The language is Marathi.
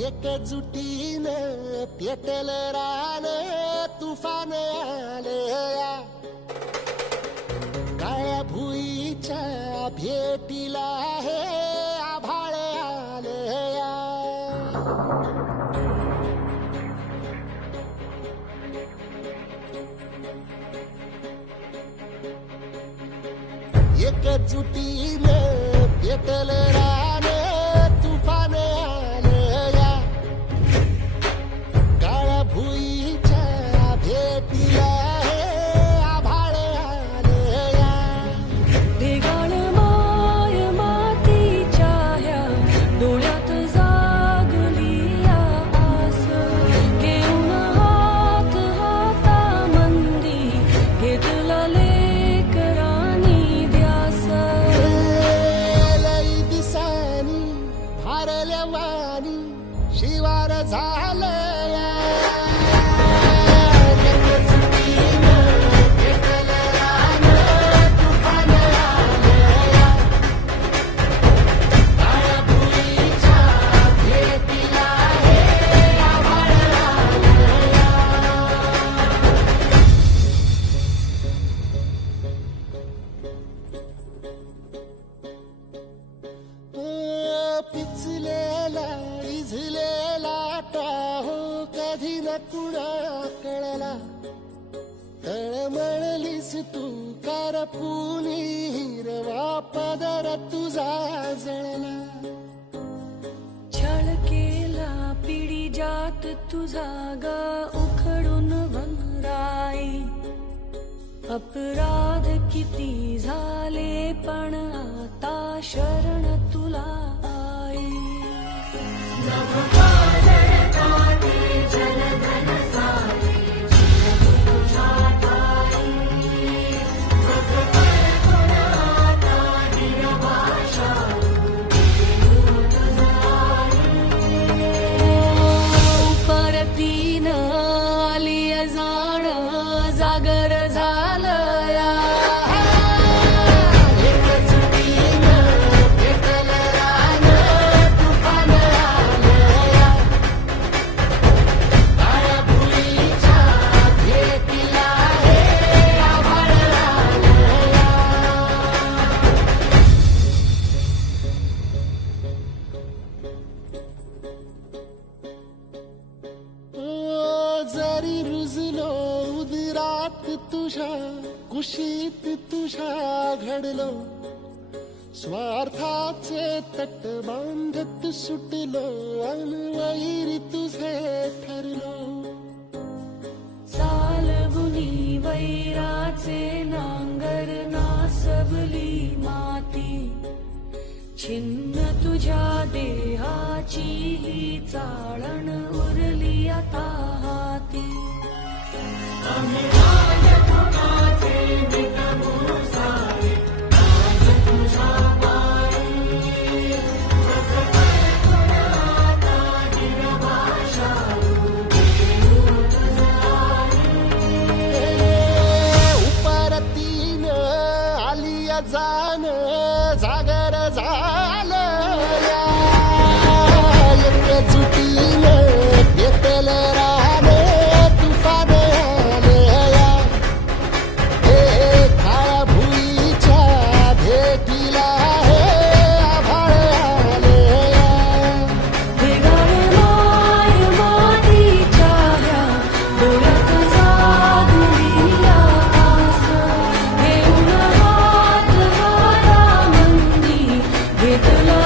एकजुटीनं पेटलं रान तुफान आलया काळ्या भुईच्या भेटीला हे आभाळ आलया एकजुटीनं पेटलं रान तुफान आलया काळ्या भुईच्या भेटीला हे आभाळ आलया ढेगाळ माय मातीच्या ह्या डोळ्यात जागली या आस घेऊन हात हातामंदी घेतला लेकरांनी ध्यास लई दिसानी भारल्या वाणी शिवार झालया एकजुटीनं पेटलं रान तुफान आलया काळ्या भुईच्या भेटीला हे आभाळ आलया पिचलेला इझलेला टाहो कधी न कुणा कळला तळमळलीस तू करपुनी हिरवा पदर तुझा जळला छळ केला पिढी जात तुझा ग उखडून वनराई अपराध किती झाले पण आता शरण तुला आई परतीनं आली जाण जागर झालया एकजुटीनं पेटलं रान तुफान आलया काळ्या भुईच्या भेटीला हे आभाळ आलया जरी रुजलो उदरात तुझ्या कुशीत तुझ्या घडलो स्वार्थाचे तट बांधत सुटलो अनवैरी तुझे ठरलो चालवुनी वैराचे नांगर नासवली माती छिन्न तुझ्या देहाची ही चाळण उरली आता हाती उपरतीनं आलिया जाण जागर झालया एकजुटीनं पेटलं रान तुफान आलया हे काळ्या भुईच्या भेटीला हे आभाळ आलया ढेगाळ माय मातीच्या ह्या डोळ्यात जागली या आस घेऊन हात हातामंदी घेतला